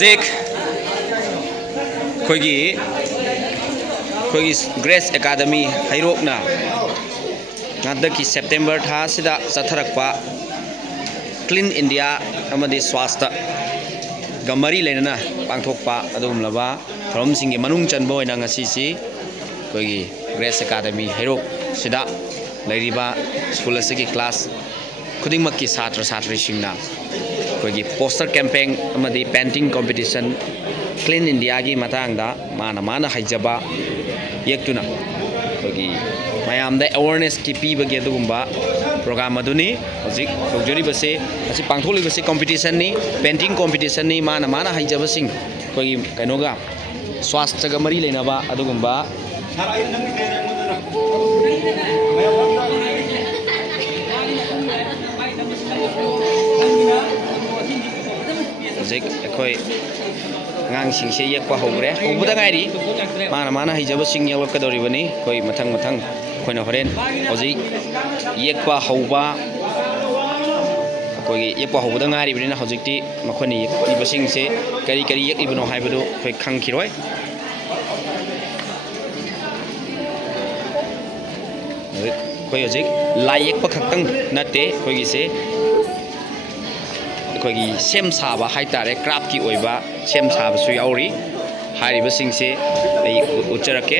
Hojik Koigi Grace Academy Hairokna Nadaki September Tha Sida Satharakpa Clean India Amadi Swasta Gamari Lenana Pangthokpa Adumlaba from Singi Manung Chanbo in Angasisi Koigi Grace Academy Hairok Sida Ladiba School Asiki class Kudimaki Satra Satri Shingna Koigi poster campaign Amadi painting competition Clean India gi matangda mana haijaba yektuna kogi mayamda awareness ki pibage adugumba program aduni hojik lojori base asi pangtholi base competition ni painting competition ni mana haijaba sing kogi kainoga swasthya ga mari leinaba adugumba hojik ekoi ngang sing se yek pa hogre hobuda gairi mana hijaba sing yawak kadoribani koi mathang koina horen hoji yek pa hoba koi yek pa hobuda ngari bina hojikti makhoni yek sing se kari yek ibno haibadu koi khangkhiroi koi hojik lai yek pa khaktang natte koi gi se koigi sem saba haitare craft ki oiba sem saba su yauri hariba singse ai ucharake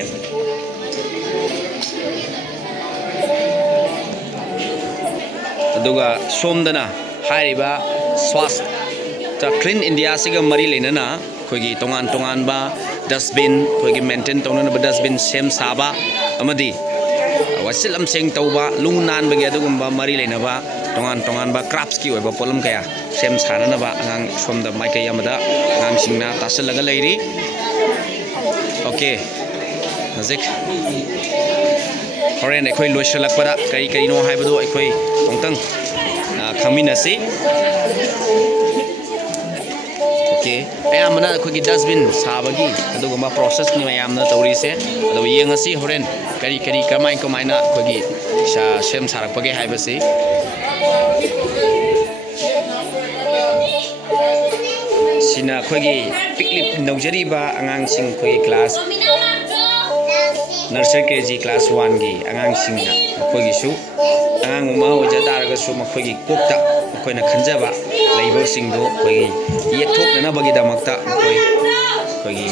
aduga somdana hariba swasthya Clean India siga mari lenana koigi tongan ba dustbin koigi maintain tongna ba dustbin sem saba amadi wasilam seng tauba lung nan bagi adugumba mari lenaba tongan ba crafts ki oiba polam kaya sem sarana ba angang somda maikai amada ngang singna tasalaga leiri okay nazik horen ekoi loisalakpada kari no haibado ekoi tongtang khaminasi okay ayamna ekoi dustbin sabagi aduguma process ni ayamna taurise ado yengasi horen kari kamaina ekoi sem sarakpage haibasi Sina khogi piklip nojariba angang sing khogi class nursery KG class 1 gi angang sing na khogi su angang uma hoja targa su makhogi kokta khoina khanjaba leibo sing do khogi yekthok na bagi damakta khogi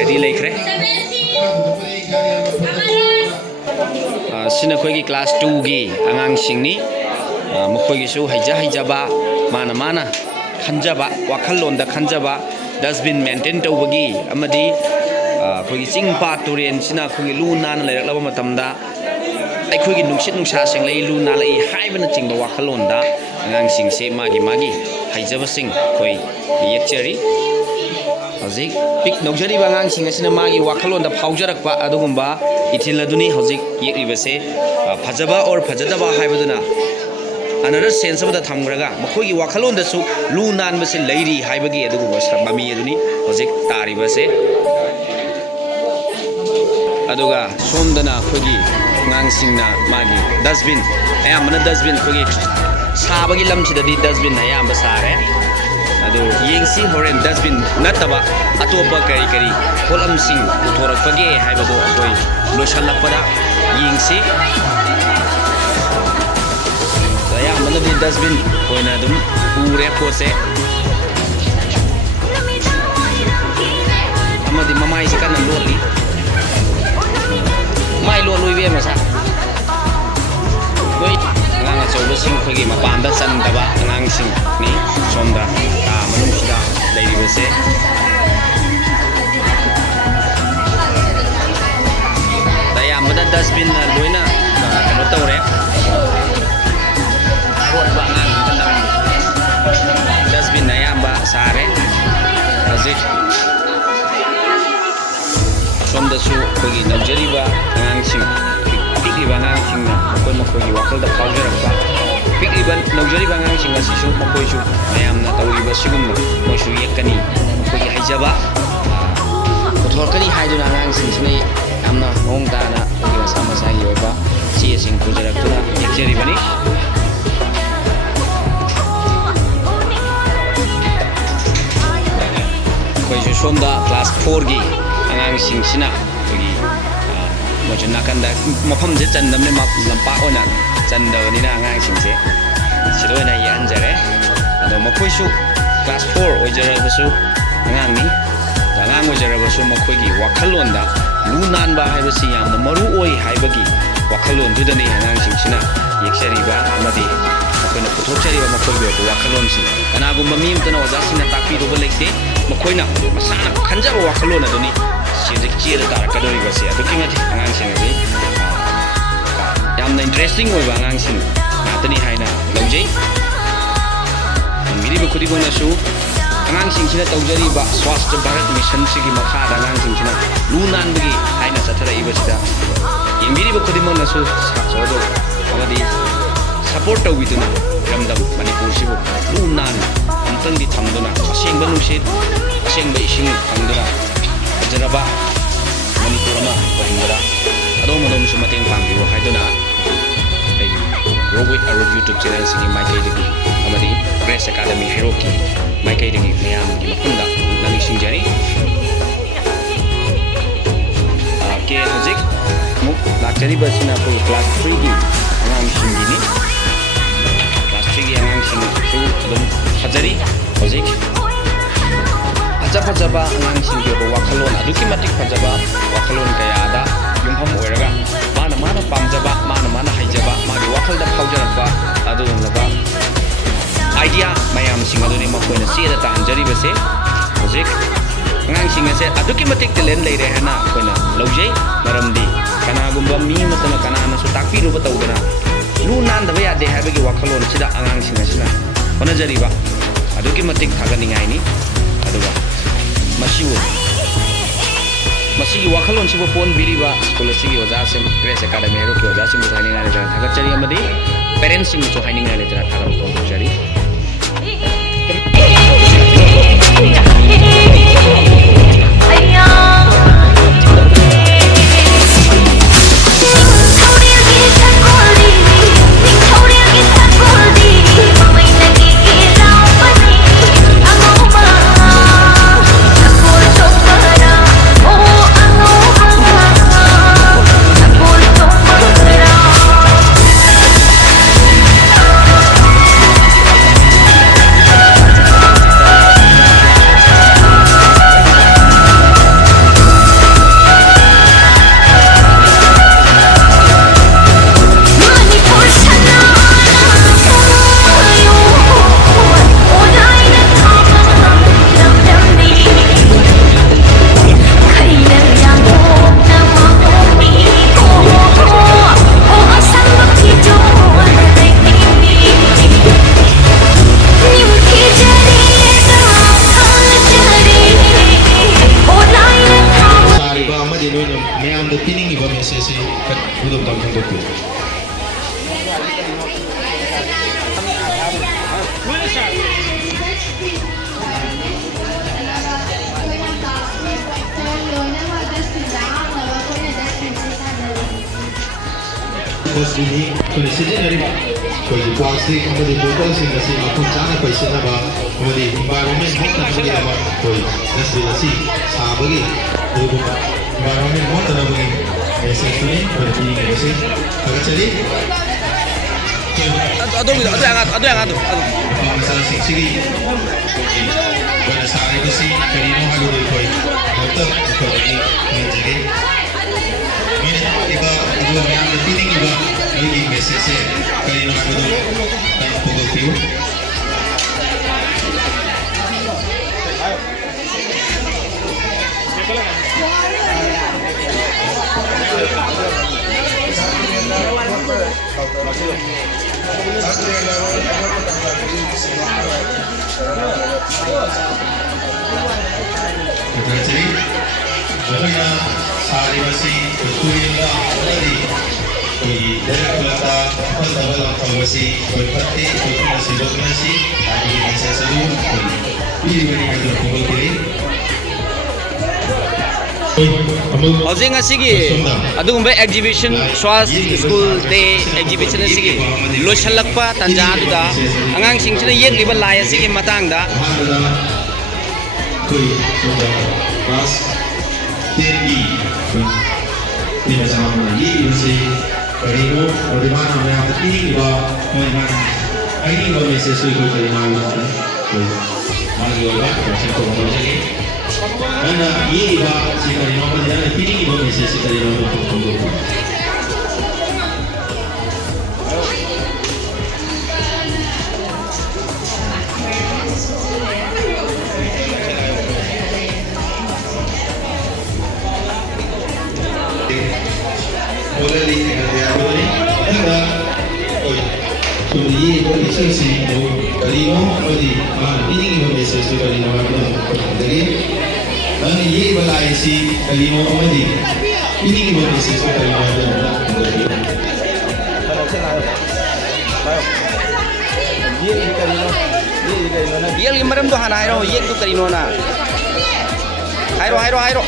ready laikre sina khogi class 2 gi angang sing ni makhogi su haijaba mana Khanjaba wakhalonda khanjaba dustbin maintain tawbagi amadi khogi chingpa turen sina khogi lunan lairak matamda ai khogi nungsit nungsa senglei luna lai haibana chingba wakhalonda angang sing se magi haijaba sing khoi yekchari hojik pik nojari bangang sing asina magi wakhalonda phaujarakpa adugumba ithiladuni hojik yekribase phajaba or phajadaba haibaduna another sense of the thamgraga makhogi wakhalon da su lunan base leiri haibagi adugo mami aduni hojik taribase aduga somdana khogi ngangsingna magi dustbin ayamna dustbin khogi sabagi lamsidadi dustbin ayamba sare adu yengsi horen dustbin nataba atopa kari kolamsing uthorakpage haibado akoi losalakpada yengsi ayamna di dustbin koina dum pure pose amadi mamai sikana loli mai lo lui be masa koi ngang achobo sing khogi mapanda chandaba ngang sing ni somda ta manung sida leiribase dayamna dustbin loina kano tawre dustbin ayamba sare hojik somda su khogi nojariba angangsing pikriba angangsingna makhogi wakalda phaujarakpa pikriba nojariba angangsing asisu makhoisu ayamna tawriba sigumna moisu yekkani khogi haijaba thorkani haiduna angangsing sine amna hongtana khogi masagi oiba chesing pujarakuna yekjaribani ꯑꯩꯈꯣꯏꯁꯨ ꯁꯣꯝꯗ class 4ꯒꯤ ꯑꯉꯥꯡꯁꯤꯡꯁꯤꯅ ꯑꯩꯈꯣꯏꯒꯤ ꯃꯣꯏꯁꯨ ꯅꯥꯀꯟꯗ ꯃꯐꯝꯁꯦ ꯆꯟꯗꯕꯅꯤ ꯂꯝꯄꯥꯛ ꯑꯣꯏꯅ ꯆꯟꯗꯕꯅꯤꯅ ꯑꯉꯥꯡꯁꯤꯡꯁꯦ ꯁꯤꯗ ꯑꯣꯏꯅ ꯌꯦꯛꯍꯟꯖꯔꯦ ꯑꯗꯣ ꯃꯈꯣꯏꯁꯨ ꯀ꯭ꯂꯥꯁ 4 ꯑꯣꯏꯖꯔꯕꯁꯨ ꯑꯉꯥꯡꯅꯤ ꯑꯉꯥꯡ ꯑꯣꯏꯖꯔꯕꯁꯨ ꯃꯈꯣꯏꯒꯤ ꯋꯥꯈꯜꯂꯣꯟꯗ ꯂꯨ ꯅꯥꯟꯕ ꯍꯥꯏꯕꯁꯤ ꯌꯥꯝꯅ ꯃꯔꯨ ꯑꯣꯏ ꯍꯥꯏꯕꯒꯤ ꯋꯥꯈꯜꯂꯣꯟꯗꯨꯗꯅꯤ ꯑꯉꯥꯡꯁꯤꯡꯁꯤꯅ ꯌꯦꯛꯆꯔꯤꯕ ꯑꯃꯗꯤ ꯃꯈꯣꯏꯅ ꯄꯨꯊꯣꯛꯆꯔꯤꯕ ꯃꯈꯣꯏꯒꯤ ꯑꯣꯏꯕ ꯋꯥꯈꯜꯂꯣꯟꯁꯤꯡ ꯀꯅꯥꯒꯨꯝꯕ ꯃꯤ ꯑꯃꯇꯅ ꯑꯣꯖꯥꯁꯤꯡꯅ ꯇꯥꯛꯄꯤꯔꯨꯕ ꯂꯩꯇꯦ ꯃꯈꯣꯏꯅ ꯃꯁꯥꯅ ꯈꯟꯖꯕ ꯋꯥꯈꯜꯂꯣꯟ ꯑꯗꯨꯅꯤ ꯍꯧꯖꯤꯛ ꯆꯦꯗ ꯇꯥꯔꯛꯀꯗꯧꯔꯤꯕꯁꯦ ꯑꯗꯨꯛꯀꯤ ꯃꯇꯤꯛ ꯑꯉꯥꯡꯁꯤꯡ ꯑꯁꯤ ꯌꯥꯝꯅ ꯏꯟꯇꯔꯦꯁꯇꯤꯡ ꯑꯣꯏꯕ ꯑꯉꯥꯡꯁꯤꯡ ꯉꯥꯛꯇꯅꯤ ꯍꯥꯏꯅ ꯂꯧꯖꯩ ꯌꯦꯡꯕꯤꯔꯤꯕ ꯈꯨꯗꯤꯡꯃꯛꯅꯁꯨ ꯑꯉꯥꯡꯁꯤꯡꯁꯤꯅ ꯇꯧꯖꯔꯤꯕ ꯁ꯭ꯋꯥꯁꯊ ꯚꯥꯔꯠ ꯃꯤꯁꯟꯁꯤꯒꯤ ꯃꯈꯥꯗ ꯑꯉꯥꯡꯁꯤꯡꯁꯤꯅ ꯂꯨ ꯅꯥꯟꯕꯒꯤ ꯍꯥꯏꯅ ꯆꯠꯊꯔꯛꯏꯕꯁꯤꯗ ꯌꯦꯡꯕꯤꯔꯤꯕ ꯈꯨꯗꯤꯡꯃꯛꯅꯁꯨ ꯁꯍꯣꯗꯣꯛ ꯑꯃꯗꯤ ꯁꯄꯣꯔꯠ ꯇꯧꯕꯤꯗꯨꯅ ꯏꯔꯝꯗꯝ ꯃꯅꯤꯄꯨꯔꯁꯤꯕꯨ ꯂꯨ ꯅꯥꯟꯅ ꯑꯃꯨꯛꯇꯪꯗꯤ ꯊꯝꯗꯨꯅ ꯑꯁꯦꯡꯕ ꯅꯨꯡꯁꯤꯠ ꯑꯁꯦꯡꯕ ꯏꯁꯤꯡ ꯐꯪꯗꯨꯅ ꯐꯖꯔꯕ ꯃꯅꯤꯄꯨꯔ ꯑꯃ ꯑꯣꯏꯍꯟꯕꯗ ꯑꯗꯣꯝꯁꯨ ꯃꯇꯦꯡ ꯄꯥꯡꯕꯤꯌꯨ ꯍꯥꯏꯗꯨꯅ ꯑꯩꯒꯤ ꯒ꯭ꯔꯣ ꯋꯤꯠ ꯑꯔꯨꯠ ꯌꯨꯇ꯭ꯌꯨꯕ ꯆꯦꯅꯦꯜꯁꯤꯒꯤ ꯃꯥꯏꯀꯩꯗꯒꯤ ꯑꯃꯗꯤ ꯒ꯭ꯔꯦꯁ ꯑꯦꯀꯥꯗꯃꯤ ꯍꯩꯔꯣꯛꯀꯤ ꯃꯥꯏꯀꯩꯗꯒꯤ ꯃꯌꯥꯝꯒꯤ ꯃꯐꯝꯗ ꯑꯃꯨꯛꯇ ꯅꯤꯡꯁꯤꯡꯖꯔꯤ ꯍꯧꯖꯤꯛ ꯑꯃꯨꯛ ꯂꯥꯛꯆꯔꯤꯕꯁꯤꯅ ꯑꯩꯈꯣꯏꯒꯤ ꯀ꯭ꯂꯥꯁ 3ꯒꯤ ꯑꯉꯥꯡꯁꯤꯡꯒꯤꯅꯤ ꯀ꯭ꯂꯥꯁ 3ꯒꯤ ꯑꯉꯥꯡꯁꯤꯡꯁꯨ ꯑꯗꯨꯝ ꯐꯖꯔꯤ ꯍꯧꯖꯤꯛ ꯐꯖꯕ ꯑꯉꯥꯡꯁꯤꯡꯒꯤ ꯑꯣꯏꯕ ꯋꯥꯈꯜꯂꯣꯟ ꯑꯗꯨꯛꯀꯤ ꯃꯇꯤꯛ ꯐꯖꯕ ꯋꯥꯈꯜꯂꯣꯟ ꯀꯌꯥꯗ ꯌꯨꯝꯐꯝ ꯑꯣꯏꯔꯒ ꯃꯥꯅ ꯄꯥꯝꯖꯕ ꯃꯥꯅ ꯍꯩꯖꯕ ꯃꯥꯒꯤ ꯋꯥꯈꯜꯗ ꯐꯥꯎꯖꯔꯛꯄ ꯑꯗꯨꯒꯨꯝꯂꯕ ꯑꯥꯏꯗꯤꯌꯥ ꯃꯌꯥꯝꯁꯤꯡ ꯑꯗꯨꯅꯤ ꯃꯈꯣꯏꯅ ꯆꯦꯗ ꯇꯥꯍꯟꯖꯔꯤꯕꯁꯦ ꯍꯧꯖꯤꯛ ꯑꯉꯥꯡꯁꯤꯡ ꯑꯁꯦ ꯑꯗꯨꯛꯀꯤ ꯃꯇꯤꯛ ꯇꯦꯂꯦꯟ ꯂꯩꯔꯦ ꯍꯥꯏꯅ ꯑꯩꯈꯣꯏꯅ ꯂꯧꯖꯩ ꯃꯔꯝꯗꯤ ꯀꯅꯥꯒꯨꯝꯕ ꯃꯤ ꯑꯃꯠꯇꯅ ꯀꯅꯥꯅꯁꯨ ꯇꯥꯛꯄꯤꯔꯨꯕ ꯇꯧꯗꯅ ꯂꯨ ꯅꯥꯟꯗꯕ ꯌꯥꯗꯦ ꯍꯥꯏꯕꯒꯤ ꯋꯥꯈꯜꯂꯣꯟꯁꯤꯗ ꯑꯉꯥꯡꯁꯤꯡ ꯑꯁꯤꯅ ꯍꯣꯠꯅꯖꯔꯤꯕ ꯑꯗꯨꯛꯀꯤ ꯃꯇꯤꯛ ꯊꯥꯒꯠꯅꯤꯡꯉꯥꯏꯅꯤ ꯑꯗꯨꯒ ꯃꯁꯤꯒꯤ ꯋꯥꯈꯜꯂꯣꯟꯁꯤꯕꯨ ꯄꯣꯟꯕꯤꯔꯤꯕ ꯁ꯭ꯀꯨꯜ ꯑꯁꯤꯒꯤ ꯑꯣꯖꯥꯁꯤꯡ ꯒ꯭ꯔꯦꯁ ꯑꯦꯀꯥꯗꯃꯤ ꯍꯩꯔꯣꯛꯀꯤ ꯑꯣꯖꯥꯁꯤꯡꯕꯨ ꯍꯥꯏꯅꯤꯡꯉꯥꯏ ꯂꯩꯇꯅ ꯊꯥꯒꯠꯆꯔꯤ ꯑꯃꯗꯤ ꯄꯦꯔꯦꯟꯁꯁꯤꯡꯕꯨꯁꯨ ꯍꯥꯏꯅꯤꯡꯉꯥꯏ ꯂꯩꯇꯅ ꯊꯥꯒꯠꯄ ꯐꯣꯡꯗꯣꯛꯆꯔꯤ Dustbin ꯑꯩꯈꯣꯏꯅ ꯁꯤꯖꯤꯟꯅꯔꯤꯕ ꯑꯩꯈꯣꯏꯒꯤ ꯄ꯭ꯂꯥꯁꯇꯤꯛ ꯑꯃꯗꯤ ꯕꯣꯇꯜꯁꯤꯡ ꯑꯁꯤ ꯃꯐꯝ ꯆꯥꯅ ꯄꯩꯁꯤꯟꯅꯕ ꯑꯃꯗꯤ ꯏꯟꯚꯥꯏꯔꯣꯟꯃꯦꯟ ꯃꯣꯠꯇꯅꯕꯒꯤꯗꯃꯛ ꯑꯩꯈꯣꯏ ꯗꯁꯕꯤꯟ ꯑꯁꯤ ꯁꯥꯕꯒꯤ ꯑꯗꯨꯒꯨꯝꯕ ꯏꯟꯚꯥꯏꯔꯣꯟꯃꯦꯟ ꯃꯣꯠꯇꯅꯕꯒꯤ ꯃꯦꯁꯦꯖꯇꯨꯅꯤ ꯑꯩꯈꯣꯏꯅ ꯄꯤꯅꯤꯡꯉꯤꯕꯁꯤ ꯊꯥꯒꯠꯆꯔꯤ ꯅꯨꯄꯥ ꯃꯆꯥꯁꯤꯡꯁꯤꯒꯤ ꯑꯩꯈꯣꯏꯅ ꯁꯥꯔꯤꯕꯁꯤ ꯀꯔꯤꯅꯣ ꯍꯥꯏꯕꯗꯨ ꯑꯩꯈꯣꯏ ꯑꯃꯨꯛꯇꯪ ꯑꯩꯈꯣꯏꯗꯒꯤ ꯈꯪꯍꯟꯖꯒꯦ ꯑꯗꯨꯒ ꯃꯌꯥꯝꯗ ꯄꯤꯅꯤꯡꯉꯤꯕ ꯑꯩꯒꯤ ꯃꯦꯁꯦꯖꯁꯦ ꯀꯔꯤꯅꯣ ꯍꯥꯏꯕꯗꯨ ꯅꯪꯅ ꯐꯣꯡꯗꯣꯛꯄꯤꯌꯨ ꯑꯩꯈꯣꯏꯅ ꯁꯥꯔꯤꯕꯁꯤ ꯇꯨꯔꯦꯜꯗ ꯑꯃꯗꯤ ꯑꯩꯈꯣꯏꯒꯤ ꯂꯩꯔꯛ ꯈꯨꯜꯂꯛꯇ ꯐꯠꯇꯕ ꯂꯪꯊꯣꯛꯕꯁꯤ ꯑꯩꯈꯣꯏ ꯐꯠꯇꯦ ꯑꯩꯈꯣꯏ ꯄꯨꯟꯅ ꯁꯦꯡꯗꯣꯛꯃꯤꯟꯅꯁꯤ ꯍꯥꯏꯕꯒꯤ ꯃꯦꯁꯦꯖ ꯑꯗꯨ ꯄꯤꯔꯤꯕꯅꯤ ꯍꯥꯏꯕꯗꯨ ꯐꯣꯡꯗꯣꯛꯄꯤꯔꯤ ꯍꯧꯖꯤꯛ ꯉꯁꯤꯒꯤ ꯑꯗꯨꯒꯨꯝꯕ ꯑꯦꯛꯖꯤꯕꯤꯁꯟ ꯁ꯭ꯋꯥꯁ ꯁ꯭ꯀꯨꯜ ꯗꯦ ꯑꯦꯛꯖꯤꯕꯤꯁꯟ ꯑꯁꯤꯒꯤ ꯂꯣꯏꯁꯤꯜꯂꯛꯄ ꯇꯥꯟꯖꯥ ꯑꯗꯨꯗ ꯑꯉꯥꯡꯁꯤꯡꯁꯤꯅ ꯌꯦꯛꯂꯤꯕ ꯂꯥꯏ ꯑꯁꯤꯒꯤ ꯃꯇꯥꯡꯗ ꯑꯩꯈꯣꯏ ꯁꯣꯝꯗ ꯀ꯭ꯂꯥꯁ 10ꯒꯤ ꯅꯨꯄꯤ ꯃꯆꯥ ꯑꯃꯅ ꯌꯦꯛꯂꯤꯕꯁꯤ ꯀꯔꯤꯅꯣ ꯑꯃꯗꯤ ꯃꯥꯅ ꯃꯌꯥꯝꯗ ꯄꯤꯅꯤꯡꯂꯤꯕ ꯃꯥꯅ ꯍꯥꯏꯅꯤꯡꯕ ꯃꯦꯁꯦꯖꯁꯨ ꯑꯩꯈꯣꯏ ꯀꯔꯤꯅꯣ ꯍꯥꯏꯕꯗ ꯑꯩꯈꯣꯏ ꯃꯥꯒꯤ ꯑꯣꯏꯕ ꯁꯦꯝꯗꯣꯛꯄ ꯇꯧꯖꯒꯦ ꯅꯪꯅ ꯌꯦꯛꯂꯤꯕ ꯁꯤ ꯀꯔꯤꯅꯣ ꯑꯃꯗꯤ ꯅꯪꯅ ꯄꯤꯅꯤꯡꯂꯤꯕ ꯃꯦꯁꯦꯖꯁꯤ ꯀꯔꯤꯅꯣ ꯍꯥꯏꯕꯗꯨ ꯐꯣꯡꯗꯣꯛꯄꯤꯌꯨ already nagkakayabot hangga sumili ko isa si Kalino o di piningi mo message si Kalino dali ang iye balay si Kalino o di piningi mo message si Kalino Yel imaram do hana hairo yek do karino na hairo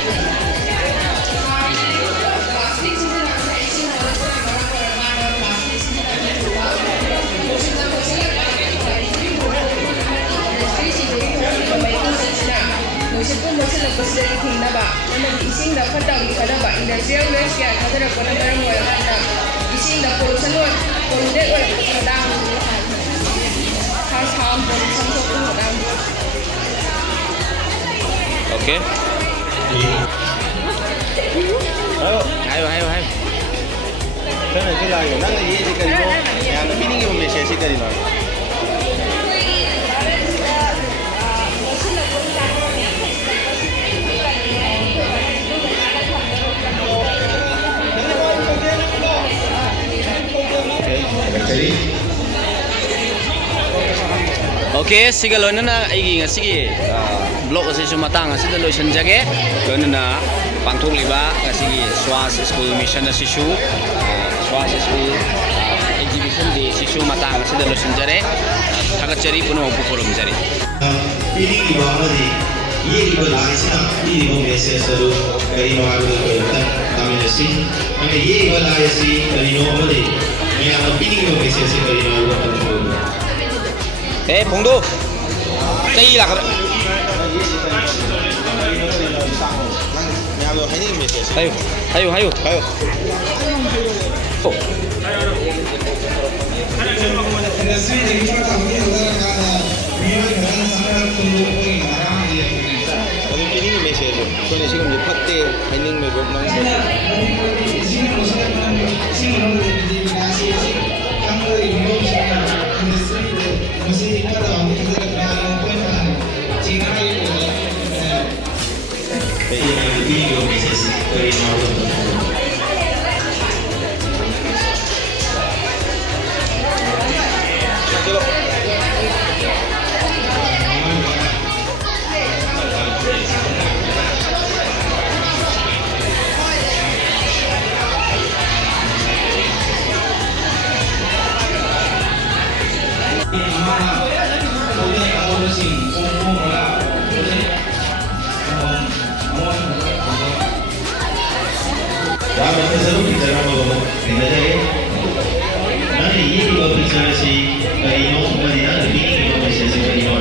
Okay. Ayo. Sana sila yun. Nang iisip ka rin mo. Kaya piningin mo may sesi ka rin mo. Okay, sige loina na aigi ngasigi blog asi sumatang asi dalo sanjage loina na pangthokliba ngasigi Swas School Mission na sisu Swas School exhibition di sisu matang asi dalo sanjare thagachari puno pupurum jari piling iba di ye iba laisina iba message ru kai no haru ko taminasi ane ye iba laisi kai no amadi me ana piling iba message kai no haru ko eh Pongdo cây là hayo Dapat selalu bicara bahwa kita jadi nanti ini juga bicara si Karino kemudian nanti ini juga bicara si Karino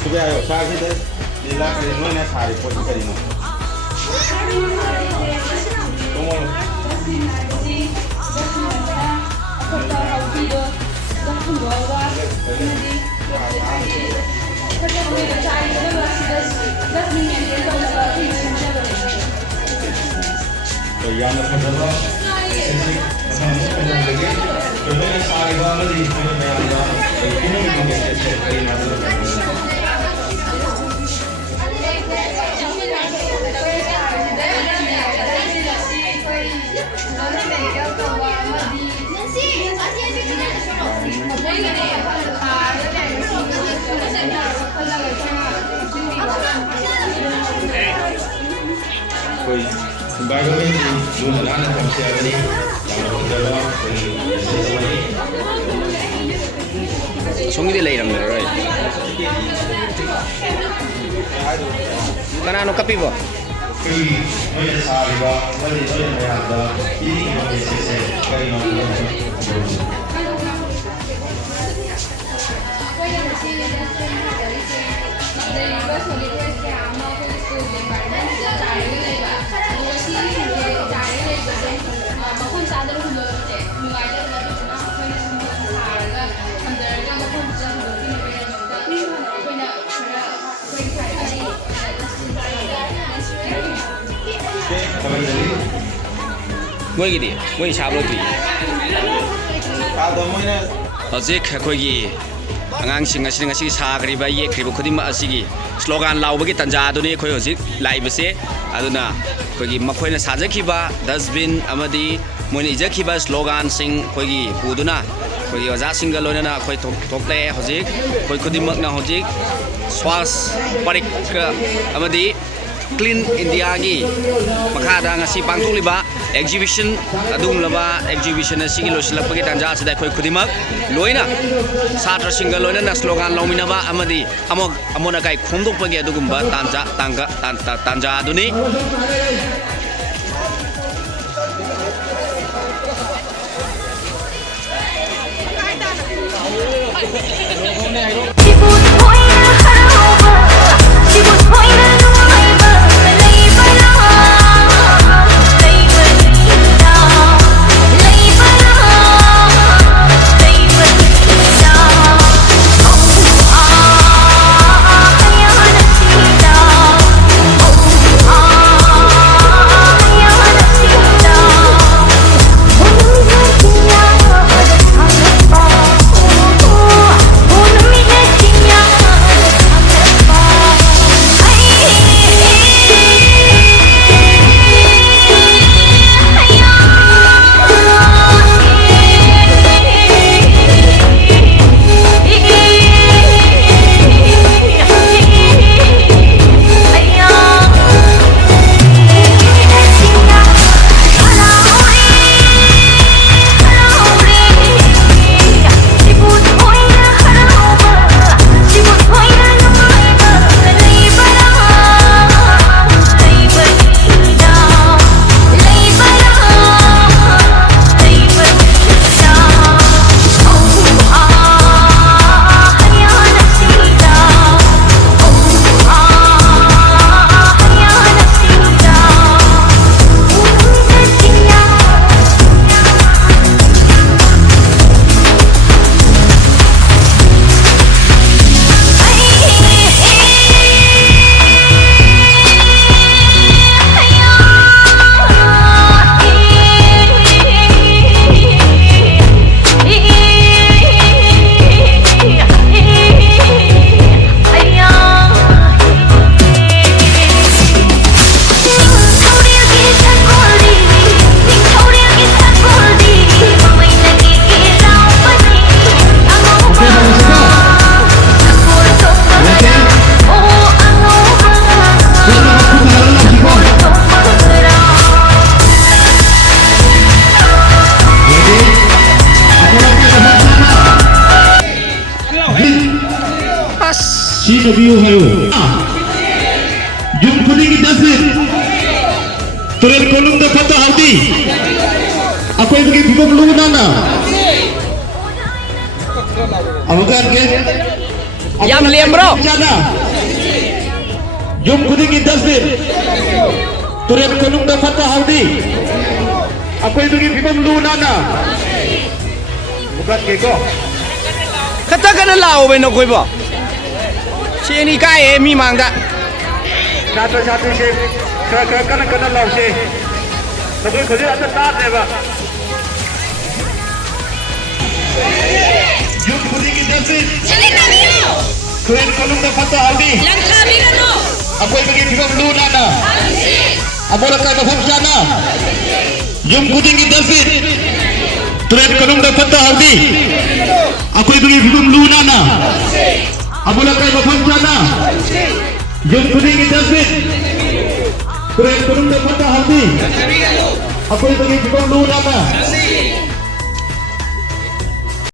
Sudah saya sudah nila Karino na sari po si Karino. Yang pertama, ꯑꯩꯈꯣꯏ ꯏꯟꯚꯥꯏꯔꯣꯟꯃꯦꯟꯒꯤ ꯂꯨꯅ ꯅꯥꯟꯅ ꯊꯝꯁꯤ ꯍꯥꯏꯕꯅꯤ ꯌꯥꯝꯅ ꯐꯖꯕ ꯑꯩꯈꯣꯏꯒꯤ message ꯑꯃꯅꯤ ꯁꯣꯝꯒꯤꯗꯤ ꯂꯩꯔꯝꯃꯔꯣꯏ ꯀꯅꯥꯅꯣ ꯀꯞꯄꯤꯕꯣ ꯑꯩꯈꯣꯏꯒꯤ ꯅꯣꯏꯅ ꯁꯥꯔꯤꯕ ꯑꯃꯗꯤ ꯅꯣꯏꯅ ꯃꯌꯥꯝꯗ ꯄꯤꯔꯤꯕ ꯃꯦꯁꯦꯖꯁꯦ ꯀꯔꯤꯅꯣ ꯃꯣꯏꯒꯤꯗꯤ ꯃꯣꯏ ꯁꯥꯕ ꯂꯣꯏꯗ꯭ꯔꯤ ꯍꯧꯖꯤꯛ ꯑꯩꯈꯣꯏꯒꯤ ꯑꯉꯥꯡꯁꯤꯡ ꯑꯁꯤꯅ ꯉꯁꯤ ꯁꯥꯈ꯭ꯔꯤꯕ ꯌꯦꯛꯈ꯭ꯔꯤꯕ ꯈꯨꯗꯤꯡꯃꯛ ꯑꯁꯤꯒꯤ ꯁ꯭ꯂꯣꯒꯥꯟ ꯂꯥꯎꯕꯒꯤ ꯇꯥꯟꯖꯥꯗꯨꯅꯤ ꯑꯩꯈꯣꯏ ꯍꯧꯖꯤꯛ ꯂꯥꯛꯏꯕꯁꯦ ꯑꯗꯨꯅ ꯑꯩꯈꯣꯏꯒꯤ ꯃꯈꯣꯏꯅ ꯁꯥꯖꯈꯤꯕ ꯗꯁꯕꯤꯟ ꯑꯃꯗꯤ ꯃꯣꯏꯅ ꯏꯖꯈꯤꯕ ꯁ꯭ꯂꯣꯒꯥꯟꯁꯤꯡ ꯑꯩꯈꯣꯏꯒꯤ ꯄꯨꯗꯨꯅ ꯑꯩꯈꯣꯏꯒꯤ ꯑꯣꯖꯥꯁꯤꯡꯒ ꯂꯣꯏꯅꯅ ꯑꯩꯈꯣꯏ ꯊꯣꯛꯂꯛꯑꯦ ꯍꯧꯖꯤꯛ ꯑꯩꯈꯣꯏ ꯈꯨꯗꯤꯡꯃꯛꯅ ꯍꯧꯖꯤꯛ ꯁ꯭ꯋꯥꯁ ꯄꯔꯤꯛꯀ ꯑꯃꯗꯤ ꯀ꯭ꯂꯤꯟ ꯏꯟꯗꯤꯌꯥꯒꯤ ꯃꯈꯥꯗ ꯉꯁꯤ ꯄꯥꯡꯊꯣꯛꯂꯤꯕ ꯑꯦꯛꯖꯤꯕꯤꯁꯟ ꯑꯗꯨꯒꯨꯝꯂꯕ ꯑꯦꯛꯖꯤꯕꯤꯁꯟ ꯑꯁꯤꯒꯤ ꯂꯣꯏꯁꯤꯜꯂꯛꯄꯒꯤ ꯇꯥꯟꯖꯥ ꯑꯁꯤꯗ ꯑꯩꯈꯣꯏ ꯈꯨꯗꯤꯡꯃꯛ ꯂꯣꯏꯅ ꯁꯥꯇ꯭ꯔꯁꯤꯡꯒ ꯂꯣꯏꯅꯅ ꯁ꯭ꯂꯣꯒꯥꯟ ꯂꯧꯃꯤꯟꯅꯕ ꯑꯃꯗꯤ ꯑꯃꯣꯠ ꯑꯀꯥꯏ ꯈꯣꯝꯗꯣꯛꯄꯒꯤ ꯑꯗꯨꯒꯨꯝꯕ ꯇꯥꯟꯖꯥ ꯑꯗꯨꯅꯤ CW hayo yum khudingi dasbin tulen kolum da fata hardi akoy bagi bibam lu nana awagan ke yam liam bro yum khudingi dasbin tulen kolum da fata hardi akoy bagi bibam lu nana bukan ke ko kata kana lao be no koi bo Sini kai mi mangda. Satu se kena lau se. Tapi kerja ada tak deba. Jump putih kita sih. Sini kami. Keren kolom dapat tak aldi. Yang kami kan lo. Apa yang bagi kita belum nana. Apa nak kau dapat sana? Yum khudingi dustbin turet kanungda fatta hardi akoy dugi bigum luna na abula kay mafam jana yum khudingi dustbin turet kanungda fatta hardi akoy dugi bigum luna na